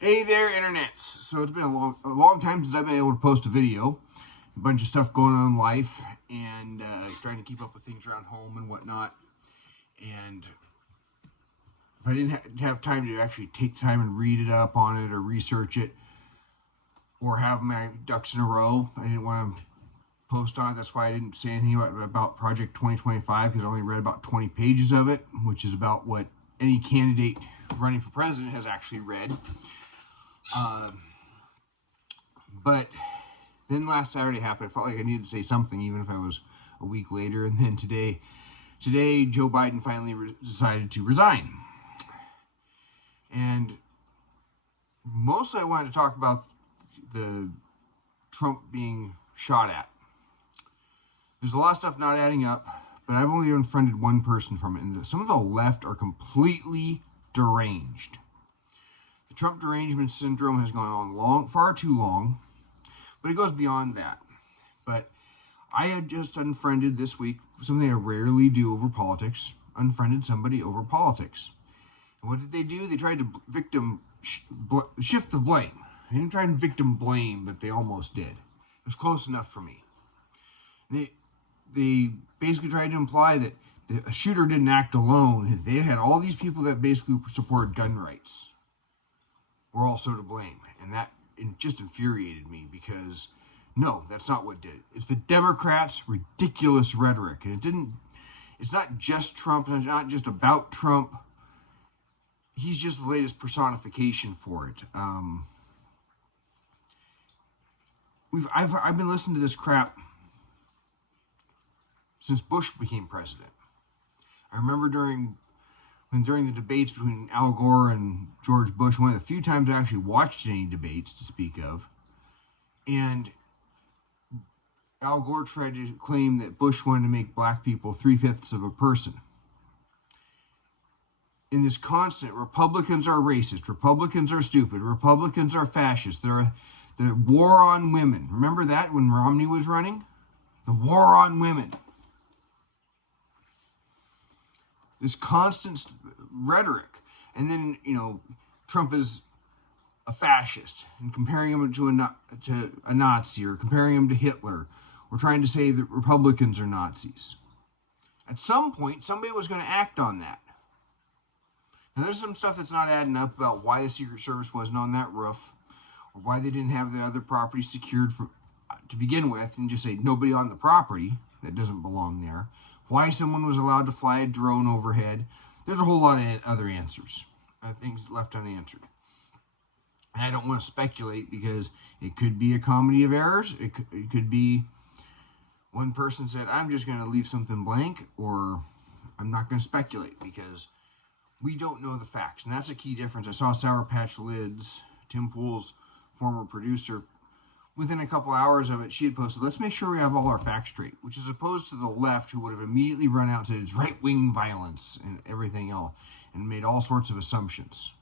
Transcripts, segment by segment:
Hey there, internets. So it's been a long time since I've been able to post a video. A bunch of stuff going on in life and trying to keep up with things around home and whatnot. And if I didn't have time to actually take time and read it up on it or research it or have my ducks in a row, I didn't want to post on it. That's why I didn't say anything about Project 2025 because I only read about 20 pages of it, which is about what any candidate running for president has actually read. But then last Saturday happened. I felt like I needed to say something, even if I was a week later. And then today Joe Biden finally decided to resign. And mostly I wanted to talk about the Trump being shot at. There's a lot of stuff not adding up, but I've only unfriended one person from it. And some of the left are completely deranged. The Trump derangement syndrome has gone on far too long, but it goes beyond that. But I had just unfriended this week, something I rarely do over politics, unfriended somebody over politics. And what did they do? They tried to shift the blame. They didn't try and victim blame, but they almost did. It was close enough for me. They basically tried to imply that the shooter didn't act alone. They had all these people that basically supported gun rights were also to blame. And that just infuriated me because no, that's not what did it. It's the Democrats' ridiculous rhetoric. And it's not just Trump, and it's not just about Trump. He's just the latest personification for it. I've been listening to this crap since Bush became president. I remember during the debates between Al Gore and George Bush, one of the few times I actually watched any debates to speak of, and Al Gore tried to claim that Bush wanted to make black people 3/5 of a person. In this constant, Republicans are racist, Republicans are stupid, Republicans are fascist, the war on women. Remember that when Romney was running? The war on women. This constant rhetoric. And then, Trump is a fascist and comparing him to a Nazi or comparing him to Hitler. We're trying to say that Republicans are Nazis. At some point, somebody was going to act on that. Now, there's some stuff that's not adding up about why the Secret Service wasn't on that roof or why they didn't have the other property secured to begin with and just say nobody on the property that doesn't belong there. Why someone was allowed to fly a drone overhead. There's a whole lot of other answers, things left unanswered. And I don't want to speculate because it could be a comedy of errors. It could be one person said, I'm just going to leave something blank, or I'm not going to speculate because we don't know the facts. And that's a key difference. I saw Sour Patch Lids, Tim Pool's former producer, within a couple hours of it, she had posted, let's make sure we have all our facts straight, which is opposed to the left who would have immediately run out to its right-wing violence and everything else and made all sorts of assumptions.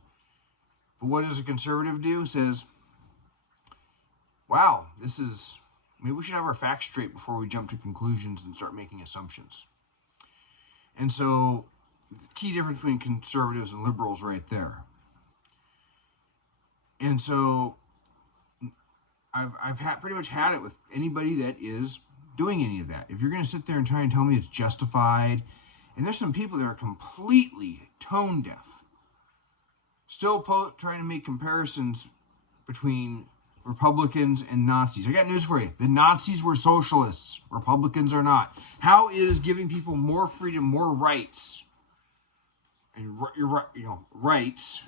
But what does a conservative do? Says, wow, maybe we should have our facts straight before we jump to conclusions and start making assumptions. And so the key difference between conservatives and liberals right there. And so I've pretty much had it with anybody that is doing any of that. If you're going to sit there and try and tell me it's justified, and there's some people that are completely tone deaf, still trying to make comparisons between Republicans and Nazis. I got news for you. The Nazis were socialists. Republicans are not. How is giving people more freedom, more rights, and rights,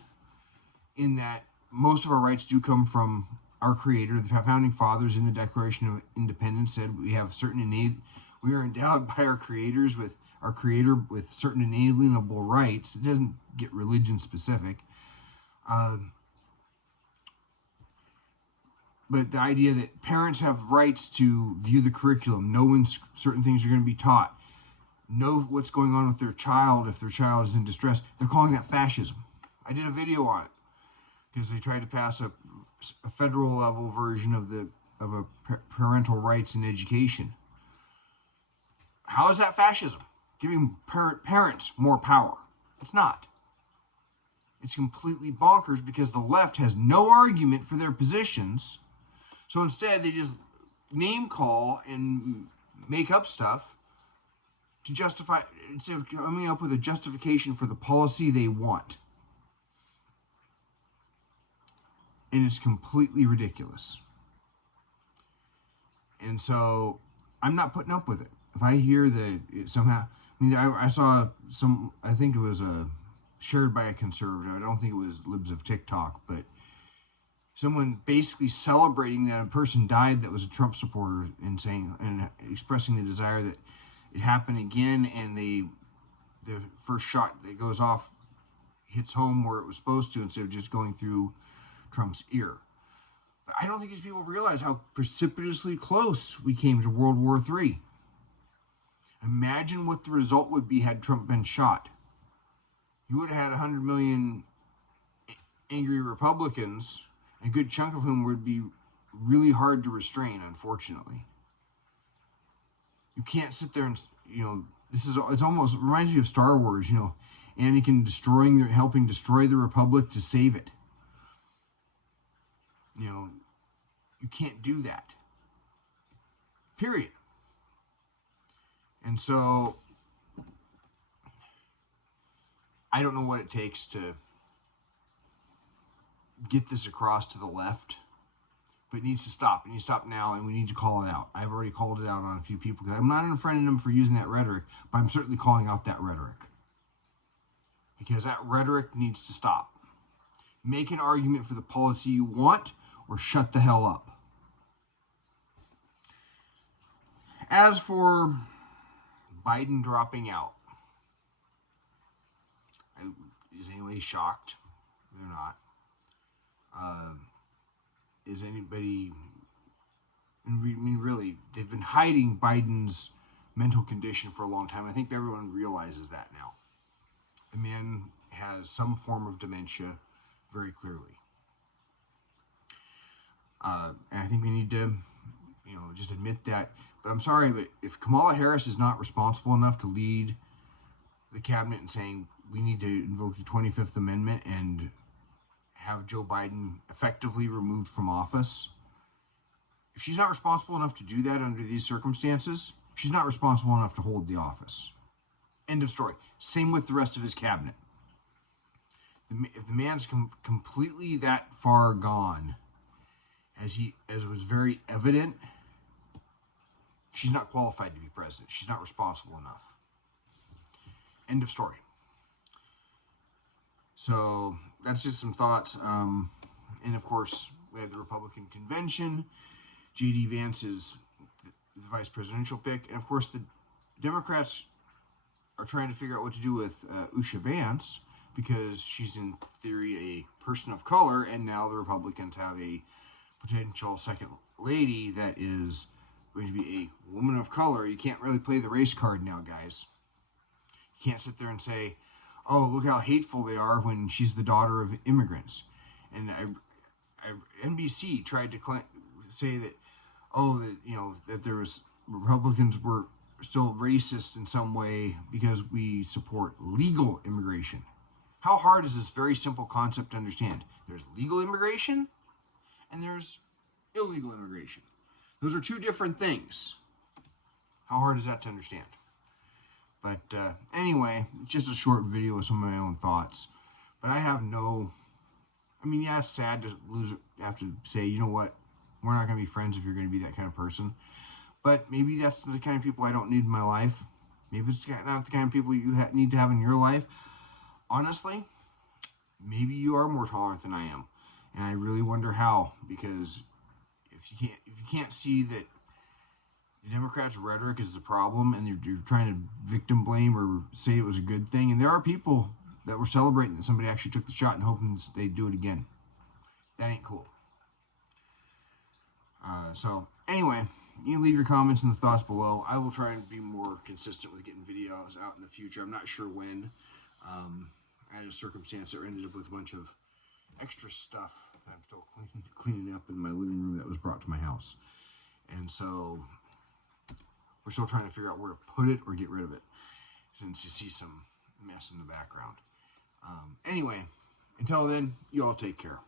in that most of our rights do come from our Creator. The founding fathers in the Declaration of Independence said we are endowed by our Creator with certain inalienable rights. It doesn't get religion specific. But the idea that parents have rights to view the curriculum, know when certain things are going to be taught, know what's going on with their child if their child is in distress, they're calling that fascism. I did a video on it because they tried to pass a federal level version of a parental rights in education. How is that fascism? Giving parents more power. It's not. It's completely bonkers because the left has no argument for their positions. So instead, they just name call and make up stuff to justify, instead of coming up with a justification for the policy they want. And it's completely ridiculous. And so I'm not putting up with it. If I hear that somehow, I saw some, I think it was shared by a conservative. I don't think it was libs of TikTok, but someone basically celebrating that a person died that was a Trump supporter and saying and expressing the desire that it happened again, and the first shot that goes off hits home where it was supposed to instead of just going through Trump's ear. But I don't think these people realize how precipitously close we came to World War III. Imagine what the result would be had Trump been shot. You would have had 100 million angry Republicans, a good chunk of whom would be really hard to restrain, unfortunately. You can't sit there and, it's almost reminds me of Star Wars, Anakin helping destroy the Republic to save it. You can't do that. Period. And so I don't know what it takes to get this across to the left, but it needs to stop. It needs to stop now, and we need to call it out. I've already called it out on a few people. I'm not unfriending them for using that rhetoric, but I'm certainly calling out that rhetoric. Because that rhetoric needs to stop. Make an argument for the policy you want, or shut the hell up. As for Biden dropping out, is anybody shocked? They're not. Is anybody... I mean, really, they've been hiding Biden's mental condition for a long time. I think everyone realizes that now. The man has some form of dementia very clearly. And I think we need to, just admit that. But I'm sorry, but if Kamala Harris is not responsible enough to lead the cabinet in saying we need to invoke the 25th Amendment and have Joe Biden effectively removed from office, if she's not responsible enough to do that under these circumstances, she's not responsible enough to hold the office. End of story. Same with the rest of his cabinet. If the man's completely that far gone, as was very evident, she's not qualified to be president. She's not responsible enough. End of story. So that's just some thoughts. And of course, we had the Republican convention. J.D. Vance is the vice presidential pick. And of course, the Democrats are trying to figure out what to do with Usha Vance, because she's in theory a person of color, and now the Republicans have a potential second lady that is going to be a woman of color. You can't really play the race card now, guys. You can't sit there and say, oh, look how hateful they are when she's the daughter of immigrants. And NBC tried to say that, that there was Republicans were still racist in some way because we support legal immigration. How hard is this very simple concept to understand? There's legal immigration and there's illegal immigration. Those are two different things. How hard is that to understand? But anyway, just a short video with some of my own thoughts. But I have it's sad to have to say, you know what, we're not going to be friends if you're going to be that kind of person. But maybe that's the kind of people I don't need in my life. Maybe it's not the kind of people you need to have in your life. Honestly, maybe you are more tolerant than I am. And I really wonder how, because if you can't see that the Democrats' rhetoric is the problem, and you're trying to victim blame or say it was a good thing, and there are people that were celebrating that somebody actually took the shot and hoping they'd do it again. That ain't cool. So anyway, you can leave your comments and the thoughts below. I will try and be more consistent with getting videos out in the future. I'm not sure when. I had a circumstance that ended up with a bunch of extra stuff that I'm still cleaning up in my living room that was brought to my house. And so we're still trying to figure out where to put it or get rid of it, since you see some mess in the background. Anyway, Until then, you all take care.